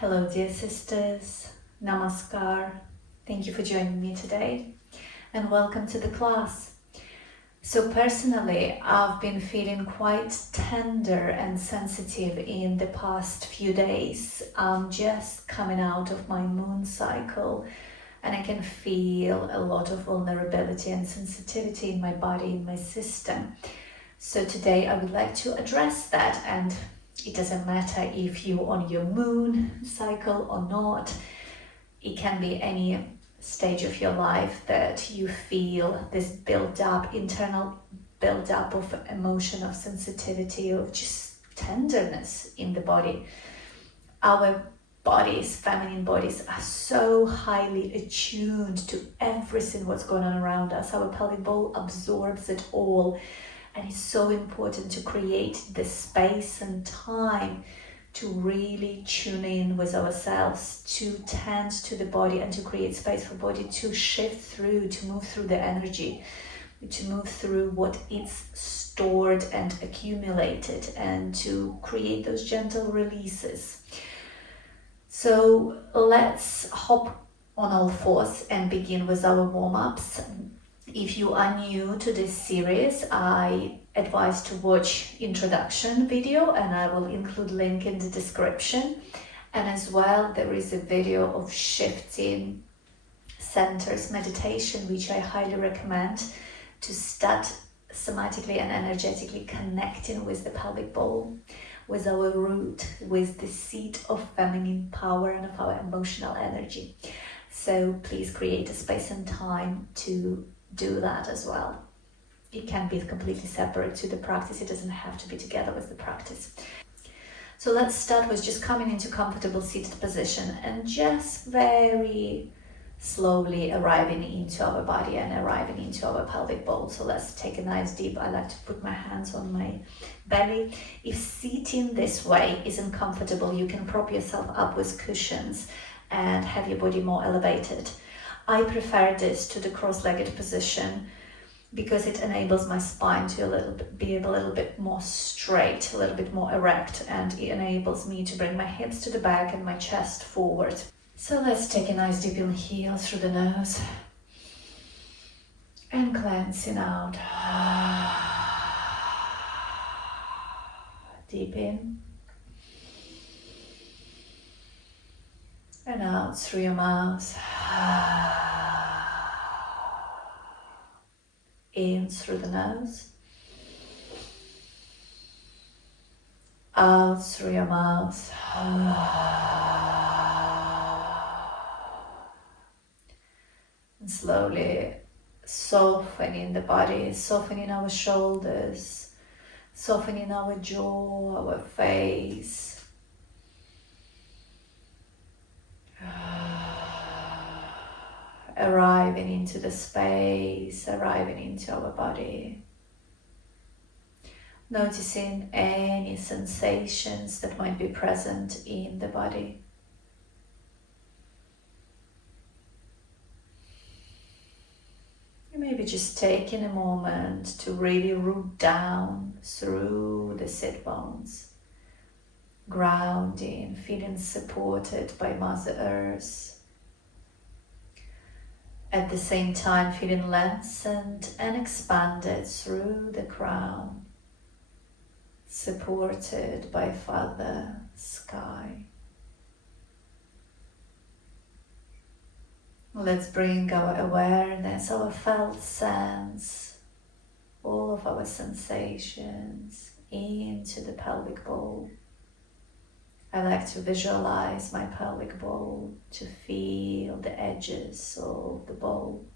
Hello dear sisters, Namaskar. Thank you for joining me today and welcome to the class. So personally, I've been feeling quite tender and sensitive in the past few days. I'm just coming out of my moon cycle and I can feel a lot of vulnerability and sensitivity in my body, in my system. So today I would like to address that, and it doesn't matter if you're on your moon cycle or not. It can be any stage of your life that you feel this internal build-up of emotion, of sensitivity, of just tenderness in the body. Our bodies, feminine bodies, are so highly attuned to everything what's going on around us. Our pelvic bowl absorbs it all. And it's so important to create the space and time to really tune in with ourselves, to tend to the body and to create space for body to shift through, to move through the energy, to move through what it's stored and accumulated, and to create those gentle releases. So let's hop on all fours and begin with our warm-ups. If you are new to this series, I advise to watch introduction video, and I will include link in the description. And as well, there is a video of shifting centers meditation, which I highly recommend to start somatically and energetically connecting with the pelvic bowl, with our root, with the seat of feminine power and of our emotional energy. So please create a space and time to do that as well. It can be completely separate to the practice. It doesn't have to be together with the practice. So let's start with just coming into comfortable seated position and just very slowly arriving into our body and arriving into our pelvic bowl. So let's take a nice deep. I like to put my hands on my belly. If seating this way isn't comfortable, you can prop yourself up with cushions and have your body more elevated. I prefer this to the cross-legged position because it enables my spine to be a little bit more straight, a little bit more erect, and it enables me to bring my hips to the back and my chest forward. So let's take a nice deep inhale through the nose and cleansing out. Deep in and out through your mouth. In through the nose, out through your mouth, and slowly softening the body, softening our shoulders, softening our jaw, our face. Arriving into the space, arriving into our body. Noticing any sensations that might be present in the body. And maybe just taking a moment to really root down through the sit bones. Grounding, feeling supported by Mother Earth. At the same time, feeling lengthened and expanded through the crown, supported by Father Sky. Let's bring our awareness, our felt sense, all of our sensations into the pelvic bowl. I like to visualize my pelvic bowl, to feel the edges of the bowl.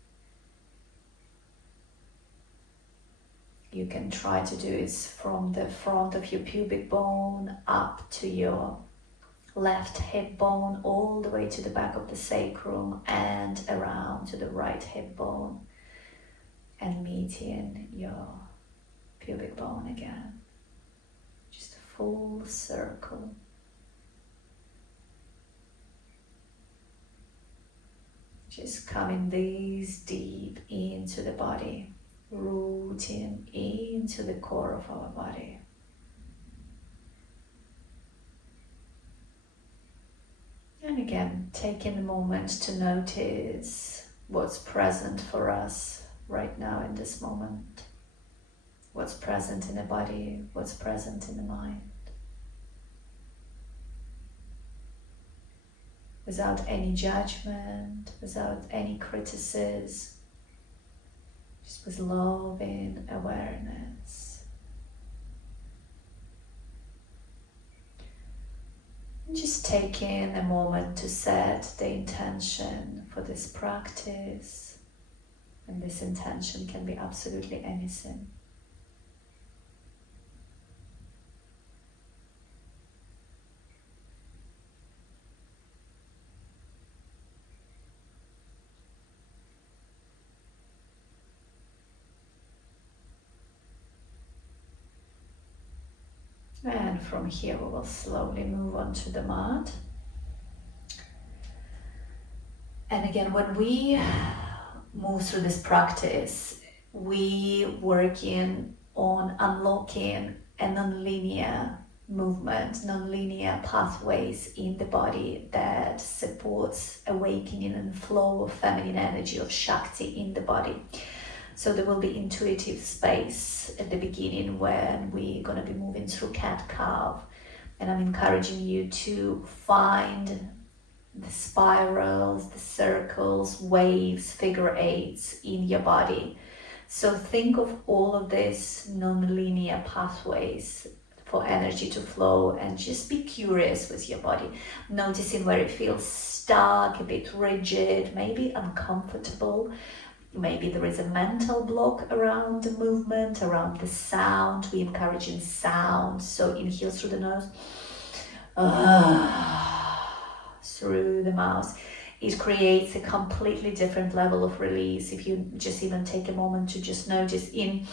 You can try to do it from the front of your pubic bone up to your left hip bone, all the way to the back of the sacrum and around to the right hip bone, and meeting your pubic bone again. Just a full circle. Just coming this deep into the body, rooting into the core of our body. And again, taking a moment to notice what's present for us right now in this moment. What's present in the body, what's present in the mind. Without any judgment, without any criticism, just with loving awareness. And just taking a moment to set the intention for this practice. And this intention can be absolutely anything. And from here we will slowly move on to the mat. And again, when we move through this practice, we working on unlocking a non-linear movement, non-linear pathways in the body that supports awakening and flow of feminine energy, of Shakti in the body. So there will be intuitive space at the beginning when we're going to be moving through cat-cow. And I'm encouraging you to find the spirals, the circles, waves, figure eights in your body. So think of all of these non-linear pathways for energy to flow, and just be curious with your body, noticing where it feels stuck, a bit rigid, maybe uncomfortable. Maybe there is a mental block around the movement, around the sound. We encourage in sound. So inhale through the nose, through the mouth. It creates a completely different level of release. If you just even take a moment to just notice in.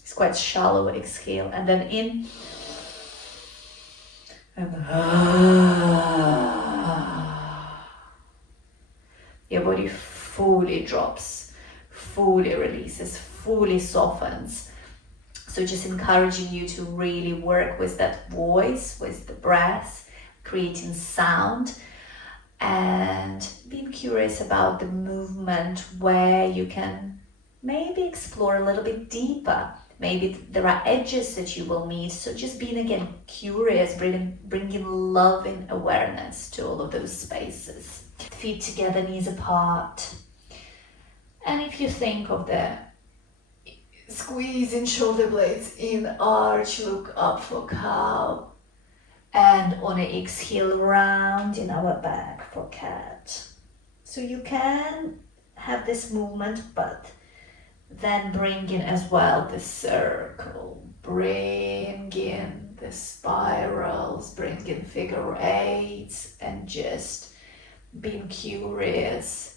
It's quite shallow exhale, and then in. And your body fully drops, fully releases, fully softens. So just encouraging you to really work with that voice, with the breath, creating sound, and being curious about the movement where you can maybe explore a little bit deeper. Maybe there are edges that you will meet. So just being again curious, bringing loving awareness to all of those spaces. Feet together, knees apart. And if you think of the squeezing shoulder blades in arch, look up for cow. And on an exhale, round in our back for cat. So you can have this movement, but then bring in as well the circle. Bring in the spirals, bring in figure eights, and just being curious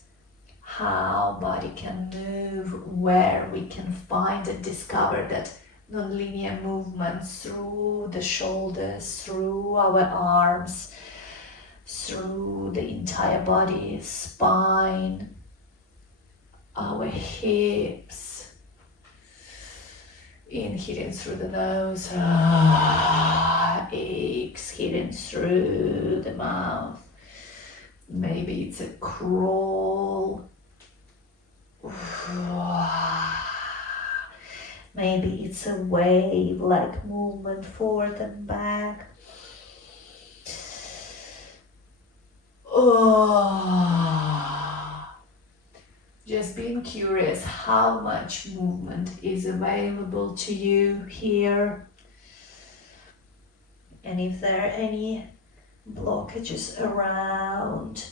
how body can move, where we can find and discover that non-linear movement through the shoulders, through our arms, through the entire body, spine, our hips. Inhaling through the nose, exhaling through the mouth. Maybe it's a crawl. Maybe it's a wave-like movement forward and back. Just being curious how much movement is available to you here. And if there are any blockages around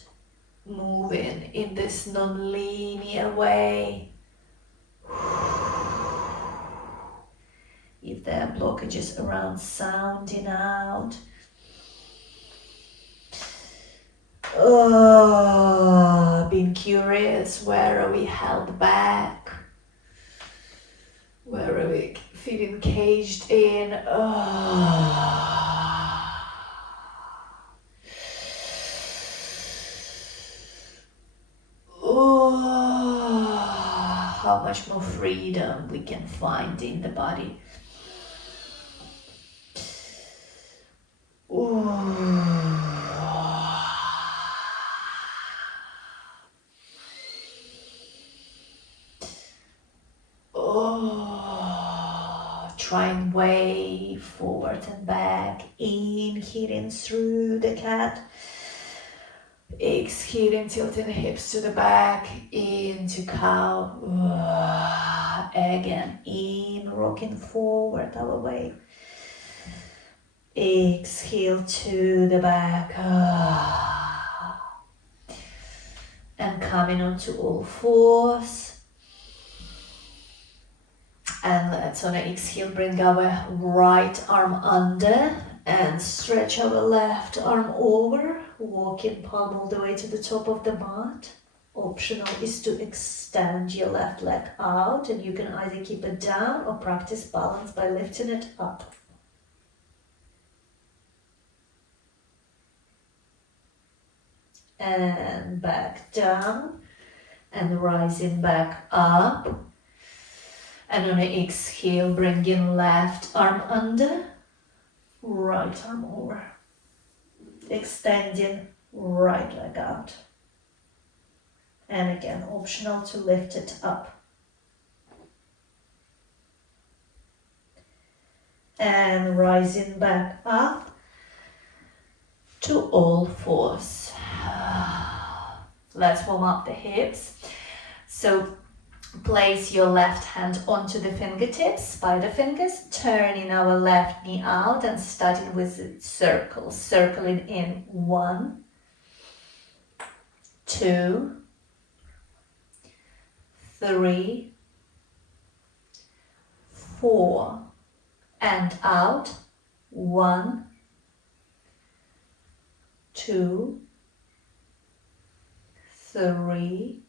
moving in this non-linear way. If there are blockages around sounding out. Being curious, where are we held back? Where are we feeling caged in? How much more freedom we can find in the body. trying way forward and back, inhaling through the cat, exhaling, tilting the hips to the back, into cow, again, in, rocking forward our way, exhale to the back, and coming onto all fours. And let's on an exhale bring our right arm under and stretch our left arm over, walking palm all the way to the top of the mat. Optional is to extend your left leg out, and you can either keep it down or practice balance by lifting it up. And back down, and rising back up. And on an exhale, bringing left arm under, right arm over. Extending right leg out. And again, optional to lift it up. And rising back up to all fours. Let's warm up the hips. So place your left hand onto the fingertips, spider fingers, turning our left knee out and starting with circles, circling in 1, 2, 3, 4, and out, 1, 2, 3,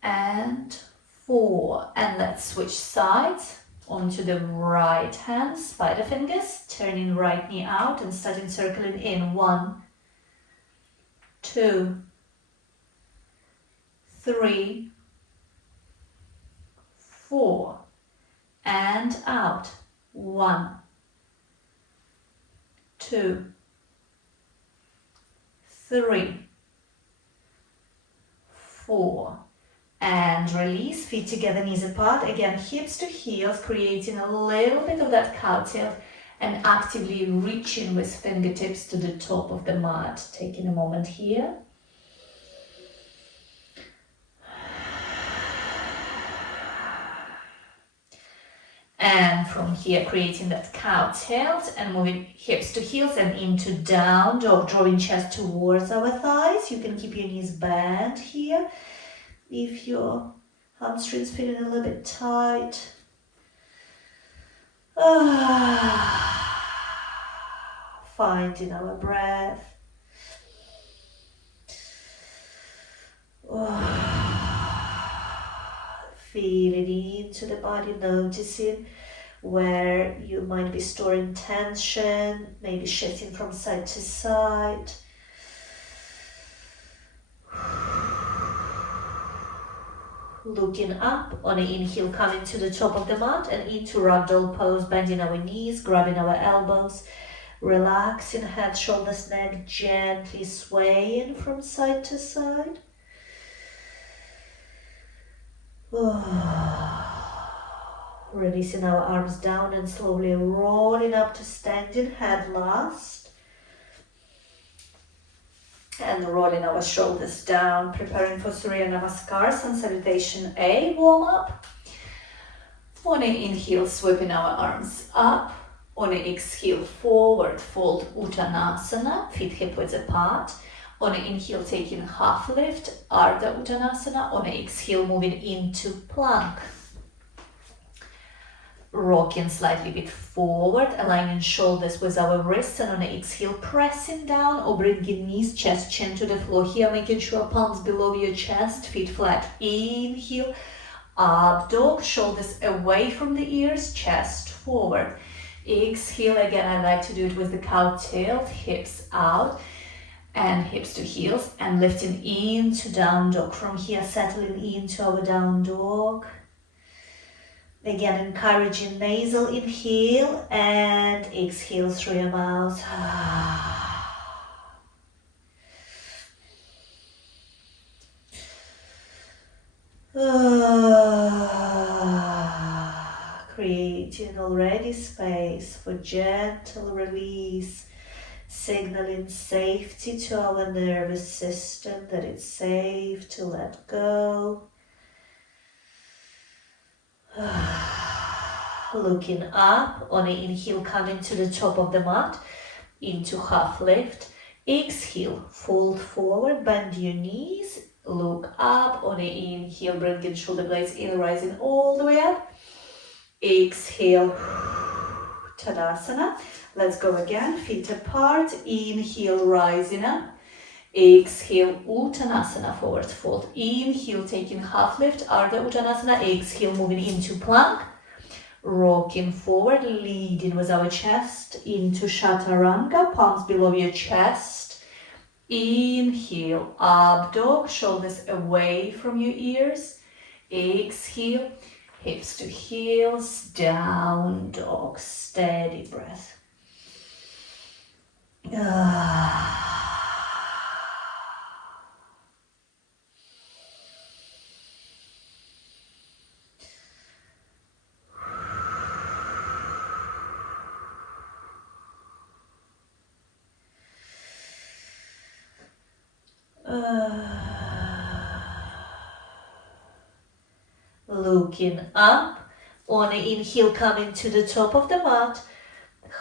and 4. And let's switch sides onto the right hand, spider fingers, turning right knee out and starting circling in 1, 2, 3, 4, and out, 1, 2, 3, 4, and release, feet together, knees apart, again hips to heels, creating a little bit of that cow tilt and actively reaching with fingertips to the top of the mat. Taking a moment here. And from here, creating that cow tilt and moving hips to heels and into down dog, drawing chest towards our thighs. You can keep your knees bent here if your hamstrings feeling a little bit tight. Finding our breath. Feeling into the body, noticing where you might be storing tension, maybe shifting from side to side. Looking up, on an inhale, coming to the top of the mat and into ragdoll pose, bending our knees, grabbing our elbows, relaxing head, shoulders, neck, gently swaying from side to side. Releasing our arms down and slowly rolling up to standing, head last. And rolling our shoulders down, preparing for Surya Namaskar, Sun Salutation A, warm up. On an inhale, sweeping our arms up. On an exhale, forward fold Uttanasana, feet hip width apart. On an inhale, taking half lift, Ardha Uttanasana. On an exhale, moving into plank. Rocking slightly bit forward, aligning shoulders with our wrists, and on an exhale, pressing down or bringing knees, chest, chin to the floor here, making sure palms below your chest, feet flat. Inhale, up dog, shoulders away from the ears, chest forward. Exhale, again, I like to do it with the cow tilt, hips out and hips to heels, and lifting into down dog. From here, settling into our down dog. Again, encouraging nasal inhale and exhale through your mouth. Create holding already space for gentle release, signaling safety to our nervous system, that it's safe to let go. Looking up on an inhale, coming to the top of the mat into half lift. Exhale, fold forward, bend your knees, look up on an inhale, bringing shoulder blades in, rising all the way up. Exhale, Tadasana. Let's go again, feet apart, inhale, rising up. Exhale, Uttanasana, forward fold. Inhale, taking half lift, Ardha Uttanasana. Exhale, moving into plank. Rocking forward, leading with our chest into Chaturanga, palms below your chest. Inhale, up dog, shoulders away from your ears. Exhale, hips to heels, down dog, steady breath. Looking up, on an inhale, coming to the top of the mat,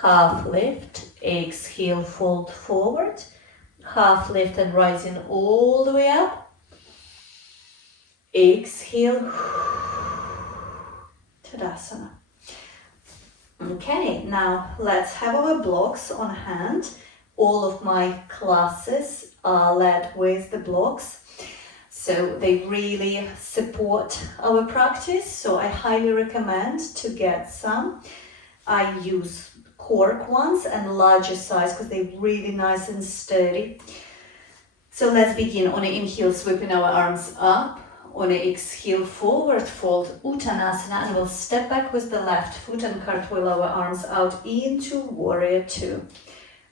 half lift, exhale, fold forward, half lift and rising all the way up. Exhale, Tadasana. Okay, now let's have our blocks on hand. All of my classes are led with the blocks, so they really support our practice, so I highly recommend to get some. I use cork ones and larger size because they're really nice and sturdy. So let's begin. On an inhale, sweeping our arms up. On an exhale, forward fold, Uttanasana, and we'll step back with the left foot and cartwheel our arms out into Warrior Two.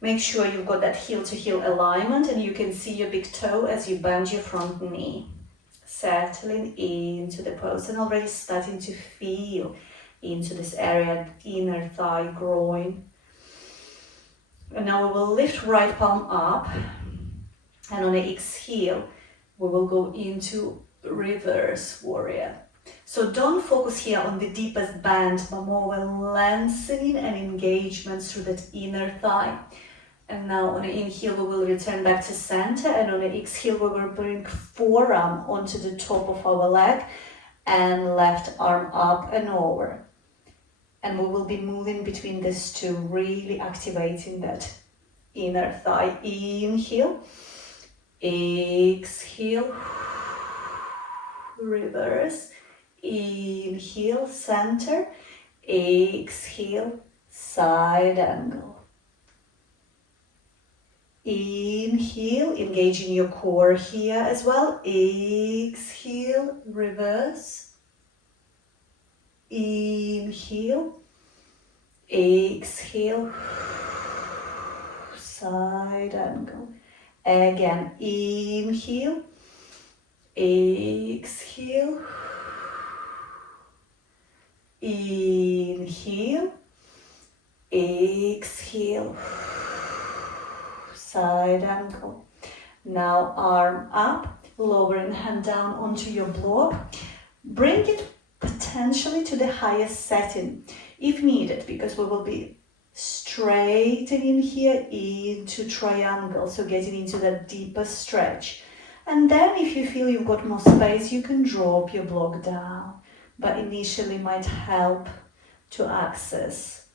Make sure you've got that heel to heel alignment and you can see your big toe as you bend your front knee. Settling into the pose and already starting to feel into this area, inner thigh, groin. And now we will lift right palm up, and on an exhale, we will go into reverse warrior. So don't focus here on the deepest bend, but more when lengthening and engagement through that inner thigh. And now on an inhale, we will return back to center, and on an exhale, we will bring forearm onto the top of our leg and left arm up and over. And we will be moving between these two, really activating that inner thigh. Inhale, exhale, reverse, inhale, center, exhale, side angle. Inhale, engaging your core here as well. Exhale, reverse. Inhale, exhale, side angle. Again, inhale, exhale, inhale, exhale, side angle. Now arm up, lowering hand down onto your block. Bring it potentially to the highest setting if needed, because we will be straightening here into triangle, so getting into that deeper stretch. And then if you feel you've got more space, you can drop your block down, but initially might help to access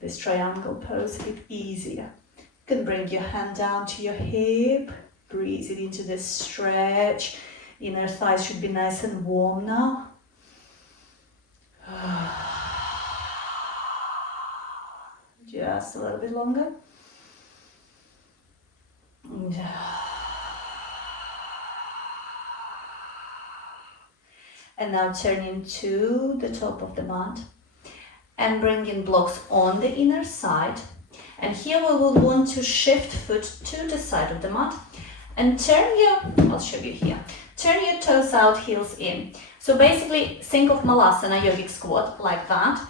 this triangle pose a bit easier. You can bring your hand down to your hip, breathing into this stretch. Inner thighs should be nice and warm now. Just a little bit longer. And now turning to the top of the mat and bringing blocks on the inner side. And here we will want to shift foot to the side of the mat and turn your, I'll show you here, turn your toes out, heels in. So basically think of Malasana, yogic squat, like that.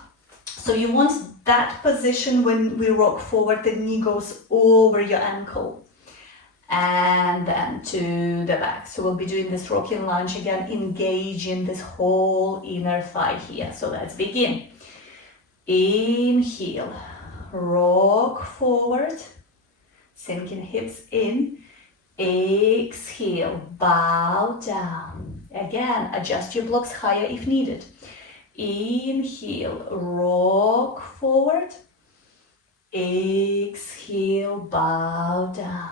So you want that position when we rock forward, the knee goes over your ankle and then to the back. So we'll be doing this rocking lunge again, engaging this whole inner thigh here. So let's begin. Inhale, rock forward, sinking hips in. Exhale, bow down. Again, adjust your blocks higher if needed. Inhale, rock forward. Exhale, bow down.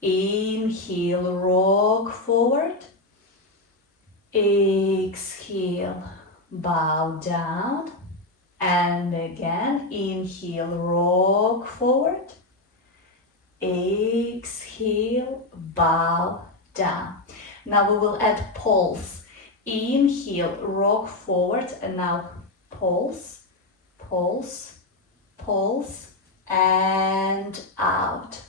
Inhale, rock forward. Exhale, bow down. And again, inhale, rock forward. Exhale, bow down. Now we will add pulse. Inhale, rock forward, and now pulse, pulse, pulse, and out.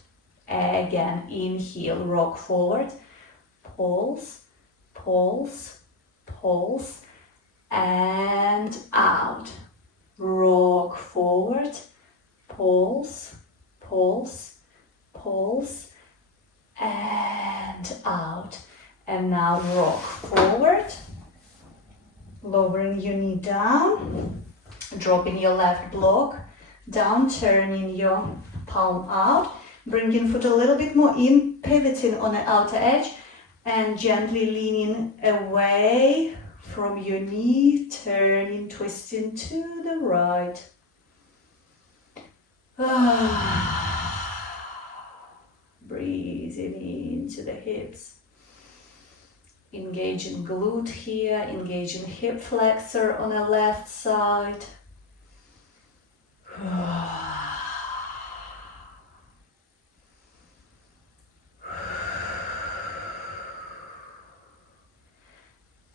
Again, inhale, rock forward, pulse, pulse, pulse, and out. Rock forward, pulse, pulse, pulse, and out. And now rock forward, lowering your knee down, dropping your left block down, turning your palm out, bringing foot a little bit more in, pivoting on the outer edge, and gently leaning away from your knee, turning, twisting to the right. Breathing into the hips. Engaging glute here, engaging hip flexor on the left side.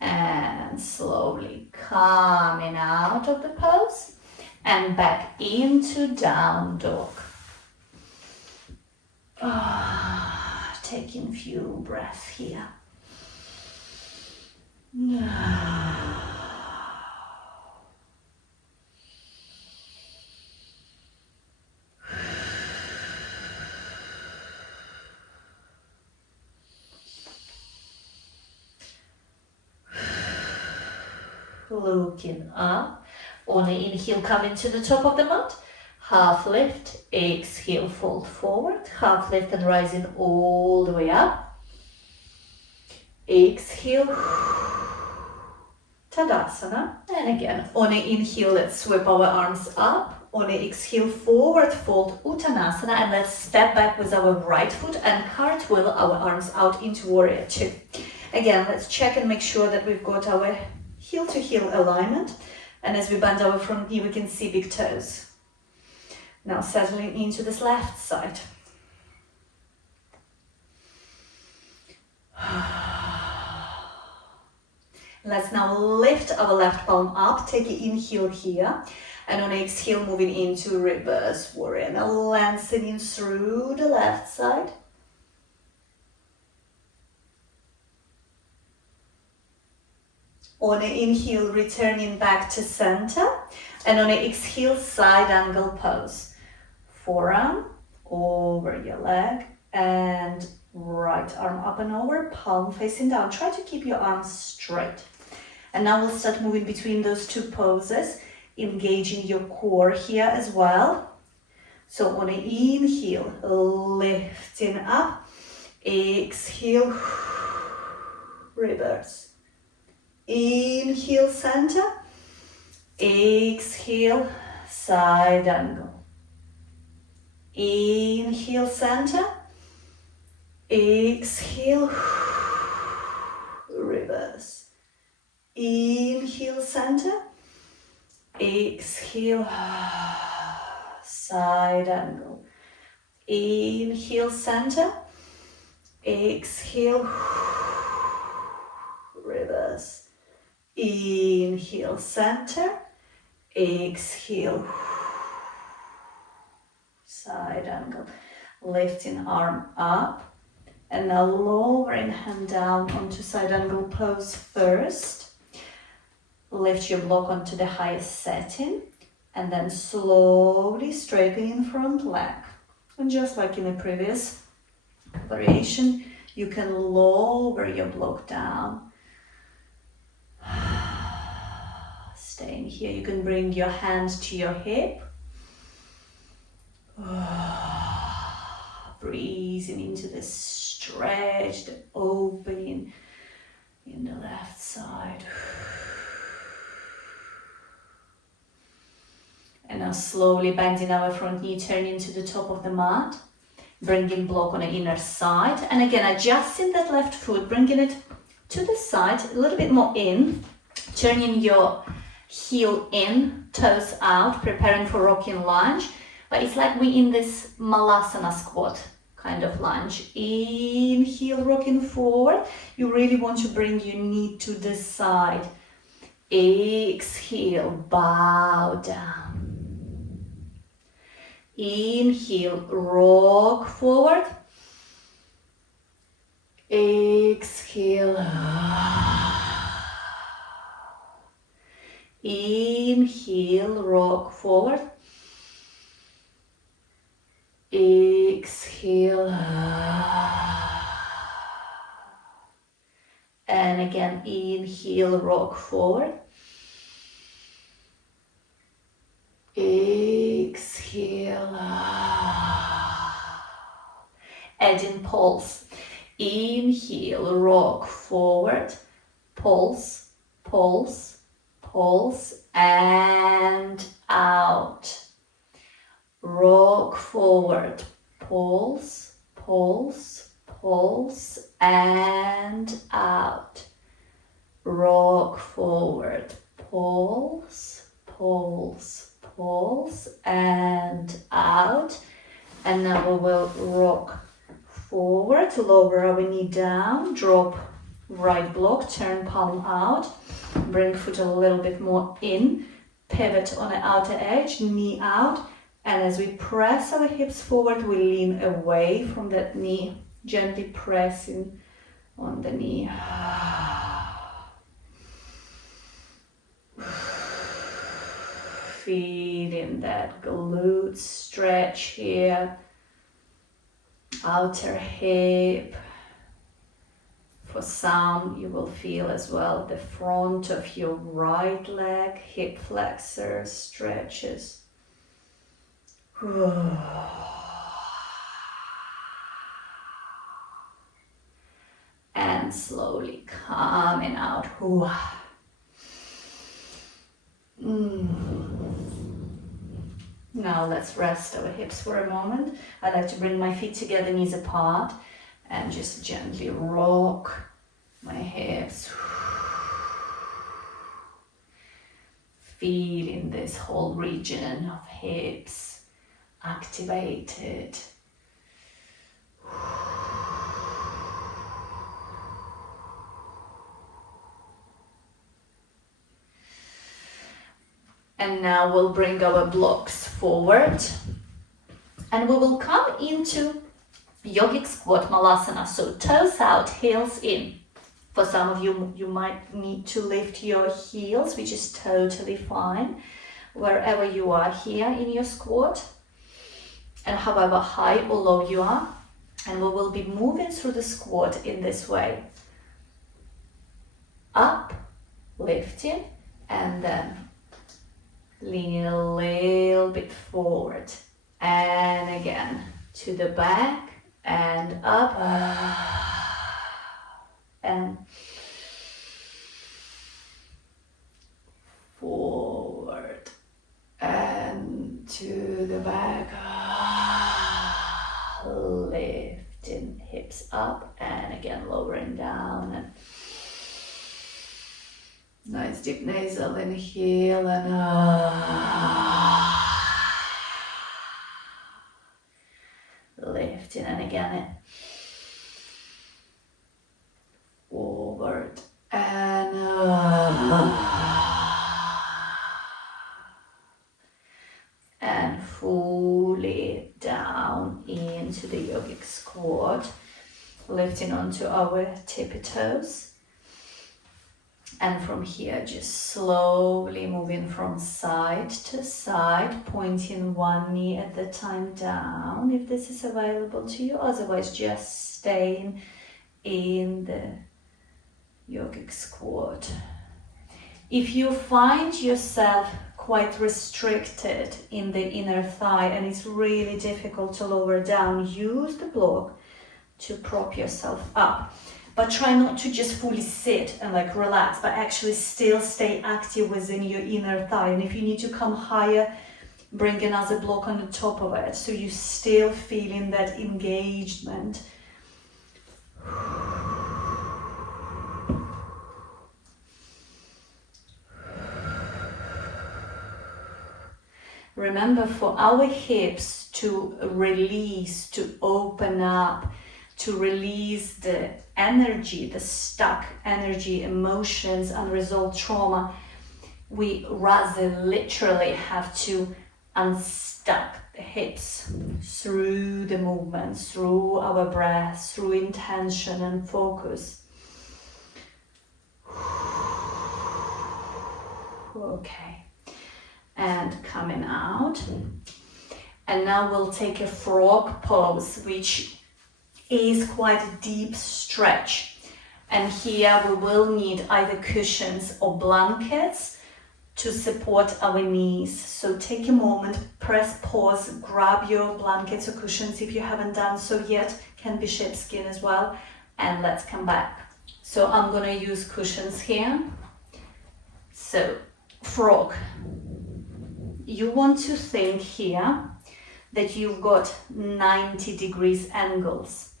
And slowly coming out of the pose and back into down dog. Taking a few breaths here. Looking up. On the inhale, coming to the top of the mat. Half lift, exhale, fold forward. Half lift and rising all the way up. Exhale, Tadasana. And again, on the inhale, let's sweep our arms up. On the exhale, forward fold, Uttanasana. And let's step back with our right foot and cartwheel our arms out into Warrior Two. Again, let's check and make sure that we've got our heel to heel alignment. And as we bend our front knee, we can see big toes. Now settling into this left side. Let's now lift our left palm up, take an inhale here, and on exhale, moving into reverse warrior. Now lengthening through the left side. On the inhale, returning back to center, and on the exhale, side angle pose. Forearm over your leg, and right arm up and over, palm facing down. Try to keep your arms straight. And now we'll start moving between those two poses, engaging your core here as well. So on an inhale, lifting up, exhale, reverse. Inhale, center, exhale, side angle. Inhale, center, exhale, reverse. Inhale, center, exhale, side angle. Inhale, center, exhale, reverse. Inhale, center, exhale, side angle. Lifting arm up, and now lowering hand down onto side angle pose first. lift your block onto the highest setting, and then slowly straighten in front leg. And just like in the previous variation, you can lower your block down. Staying here, you can bring your hand to your hip. Breathing into the stretch, the opening in the left side. And now slowly bending our front knee, turning to the top of the mat. Bringing block on the inner side. And again, adjusting that left foot, bringing it to the side, a little bit more in. Turning your heel in, toes out, preparing for rocking lunge. But it's like we in this malasana squat kind of lunge. Inhale, rocking forward. You really want to bring your knee to the side. Exhale, bow down. Inhale, rock forward. Exhale. Inhale, rock forward. Exhale. And again, inhale, rock forward. Exhale. Adding pulse. Inhale, rock forward. Pulse, pulse, pulse, and out. Rock forward. Pulse, pulse, pulse, and out. Rock forward. Pulse, pulse, pulse, and out. And now we will rock forward, lower our knee down, drop right block, turn palm out, bring foot a little bit more in, pivot on the outer edge, knee out, and as we press our hips forward, we lean away from that knee, gently pressing on the knee. Feeling that glute stretch here, outer hip. For some, you will feel as well the front of your right leg, hip flexor stretches. And slowly coming out. Now let's rest our hips for a moment. I like to bring my feet together, knees apart, and just gently rock my hips. Feeling this whole region of hips activated. And now we'll bring our blocks forward and we will come into yogic squat malasana. So toes out, heels in. For some of you, you might need to lift your heels, which is totally fine, wherever you are here in your squat, and however high or low you are. And we will be moving through the squat in this way. Up, lifting, and then leaning a little bit forward. And again, to the back and up. And forward and to the back, lifting hips up and again lowering down, and nice deep nasal inhale and lifting, and again forward and fully down into the yogic squat, lifting onto our tippy toes. And from here, just slowly moving from side to side, pointing one knee at the time down, if this is available to you. Otherwise, just staying in the yogic squat. If you find yourself quite restricted in the inner thigh and it's really difficult to lower down, use the block to prop yourself up. But try not to just fully sit and like relax, but actually still stay active within your inner thigh. And if you need to come higher, bring another block on the top of it, so you're still feeling that engagement. Remember, for our hips to release, to open up, to release the energy, the stuck energy, emotions, unresolved trauma, we rather literally have to unstuck the hips through the movements, through our breath, through intention and focus. Okay, and coming out. And now we'll take a frog pose, which is quite a deep stretch. And here we will need either cushions or blankets to support our knees. So take a moment, press pause, grab your blankets or cushions if you haven't done so yet, can be sheepskin as well, and let's come back. So I'm gonna use cushions here. So frog, you want to think here that you've got 90 degrees angles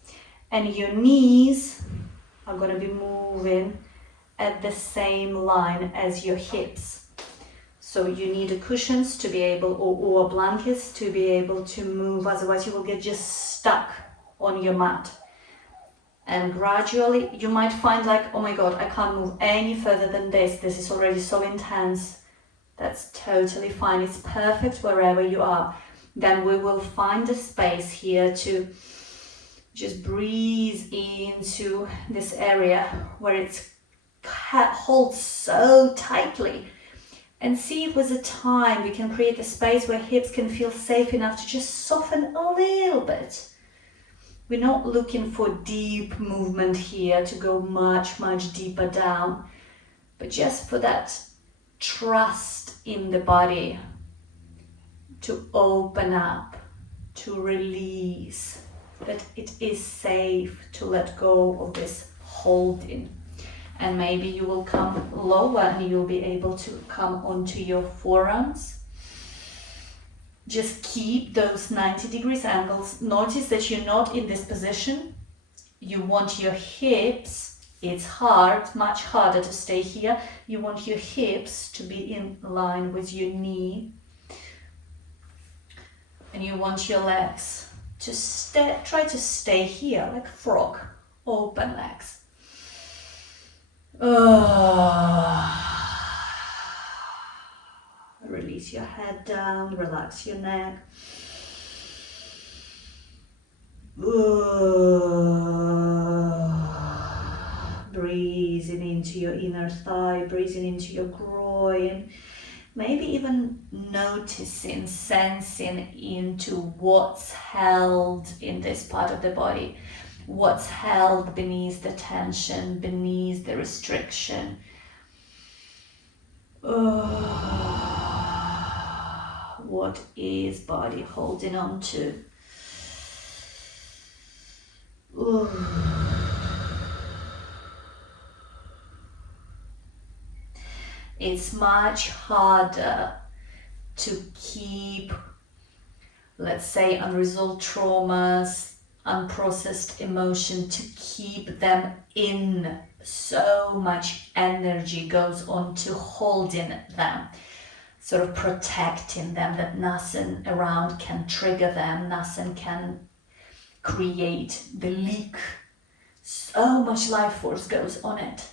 and your knees are going to be moving at the same line as your hips. So you need cushions to be able, or blankets to be able to move, otherwise you will get just stuck on your mat. And gradually you might find like, oh my God, I can't move any further than this. This is already so intense. That's totally fine. It's perfect wherever you are. Then we will find a space here to just breathe into this area where it holds so tightly, and see if with the time we can create a space where hips can feel safe enough to just soften a little bit. We're not looking for deep movement here to go much, much deeper down, but just for that trust in the body to open up, to release, that it is safe to let go of this holding. And maybe you will come lower and you'll be able to come onto your forearms. Just keep those 90 degrees angles. Notice that you're not in this position. You want your hips, it's hard, much harder to stay here. You want your hips to be in line with your knee. And you want your legs to try to stay here like a frog, open legs. Release your head down, relax your neck. Breathing into your inner thigh, breathing into your groin. Maybe even noticing, sensing into what's held in this part of the body, what's held beneath the tension, beneath the restriction. What is body holding on to? It's much harder to keep, let's say, unresolved traumas, unprocessed emotion, to keep them in. So much energy goes on to holding them, sort of protecting them, that nothing around can trigger them, nothing can create the leak. So much life force goes on it.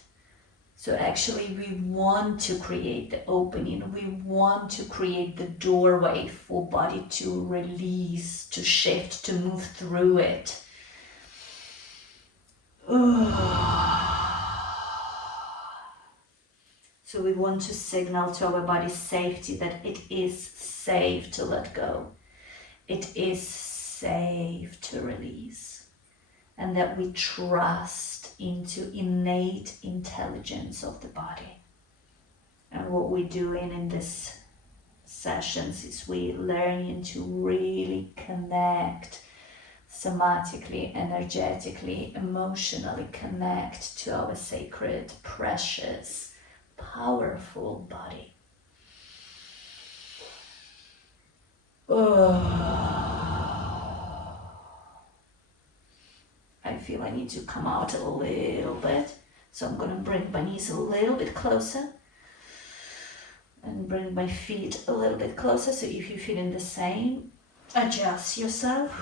So actually we want to create the opening, we want to create the doorway for body to release, to shift, to move through it. So we want to signal to our body's safety that it is safe to let go. It is safe to release. And that we trust into innate intelligence of the body. And what we're doing in this sessions is we learning to really connect somatically, energetically, emotionally connect to our sacred, precious, powerful body. I feel I need to come out a little bit, so I'm going to bring my knees a little bit closer and bring my feet a little bit closer. So if you're feeling the same, adjust yourself.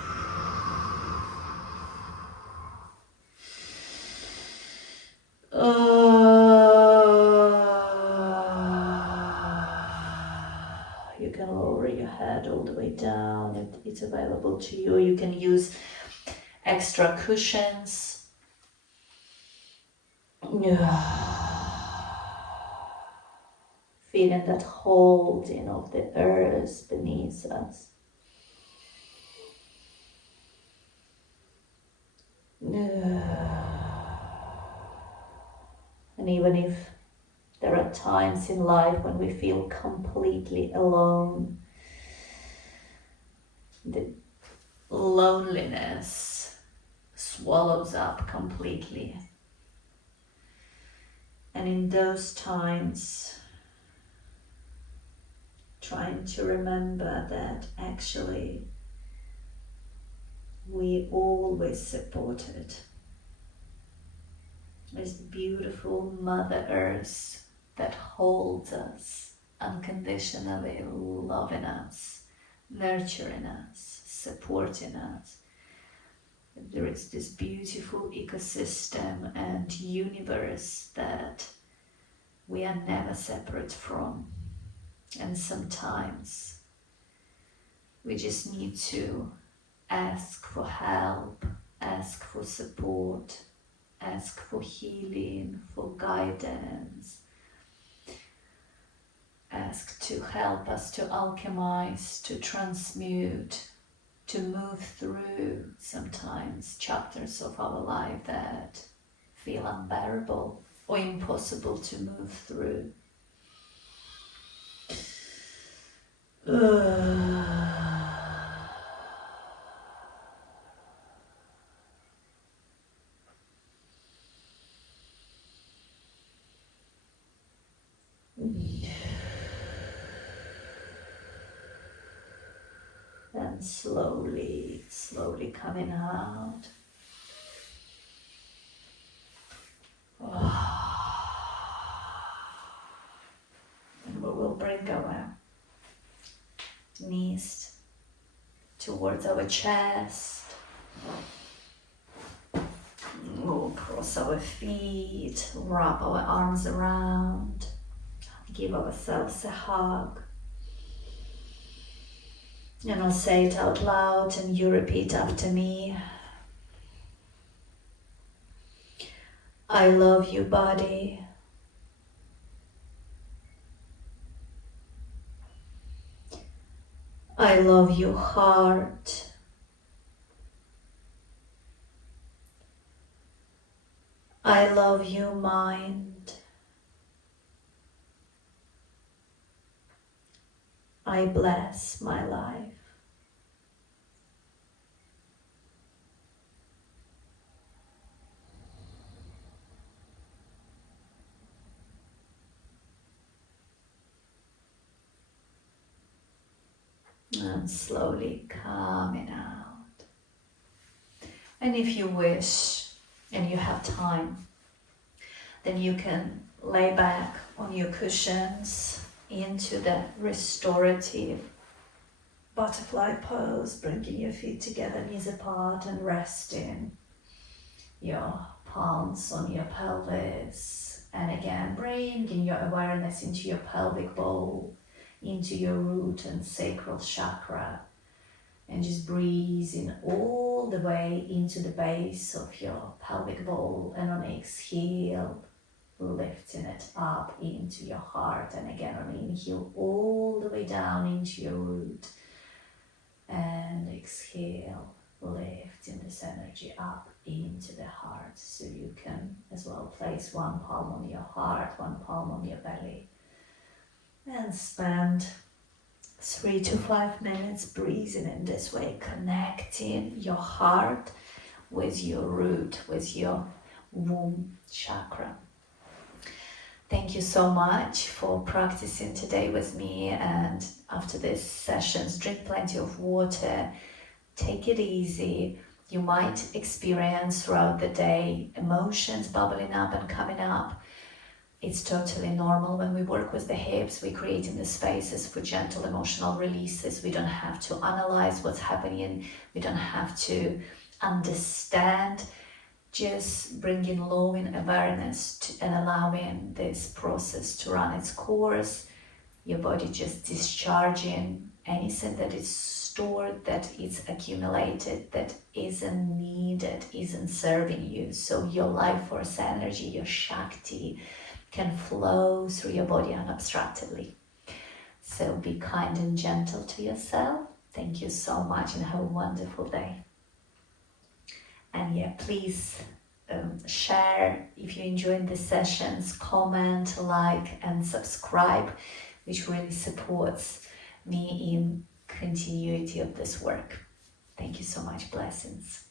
You can lower your head all the way down. It's available to you. You can use extra cushions. Feeling that holding of the earth beneath us. And even if there are times in life when we feel completely alone, the loneliness swallows up completely. And in those times, trying to remember that actually we always supported. There's beautiful Mother Earth that holds us unconditionally, loving us, nurturing us, supporting us. There is this beautiful ecosystem and universe that we are never separate from. And sometimes we just need to ask for help, ask for support, ask for healing, for guidance, ask to help us to alchemize, to transmute, to move through sometimes chapters of our life that feel unbearable or impossible to move through. And slowly coming out. And we will bring our knees towards our chest. We'll cross our feet, wrap our arms around, give ourselves a hug. And I'll say it out loud and you repeat after me. I love you, body. I love you, heart. I love you, mind. I bless my life. And slowly coming out. And if you wish and you have time, then you can lay back on your cushions into the restorative butterfly pose, bringing your feet together, knees apart, and resting your palms on your pelvis. And again, bringing your awareness into your pelvic bowl, into your root and sacral chakra, and just breathing all the way into the base of your pelvic bowl. And on exhale, lifting it up into your heart. And again, inhale all the way down into your root. And exhale, lifting this energy up into the heart. So you can as well place one palm on your heart, one palm on your belly. And spend 3 to 5 minutes breathing in this way, connecting your heart with your root, with your womb chakra. Thank you so much for practicing today with me, and after these sessions, drink plenty of water, take it easy. You might experience throughout the day emotions bubbling up and coming up. It's totally normal. When we work with the hips, we're creating the spaces for gentle emotional releases. We don't have to analyze what's happening. We don't have to understand. Just bringing loving awareness and allowing this process to run its course. Your body just discharging anything that is stored, that is accumulated, that isn't needed, isn't serving you. So your life force energy, your Shakti, can flow through your body unobstructedly. So be kind and gentle to yourself. Thank you so much and have a wonderful day. And yeah, please share if you enjoyed the sessions, comment, like, and subscribe, which really supports me in continuity of this work. Thank you so much. Blessings.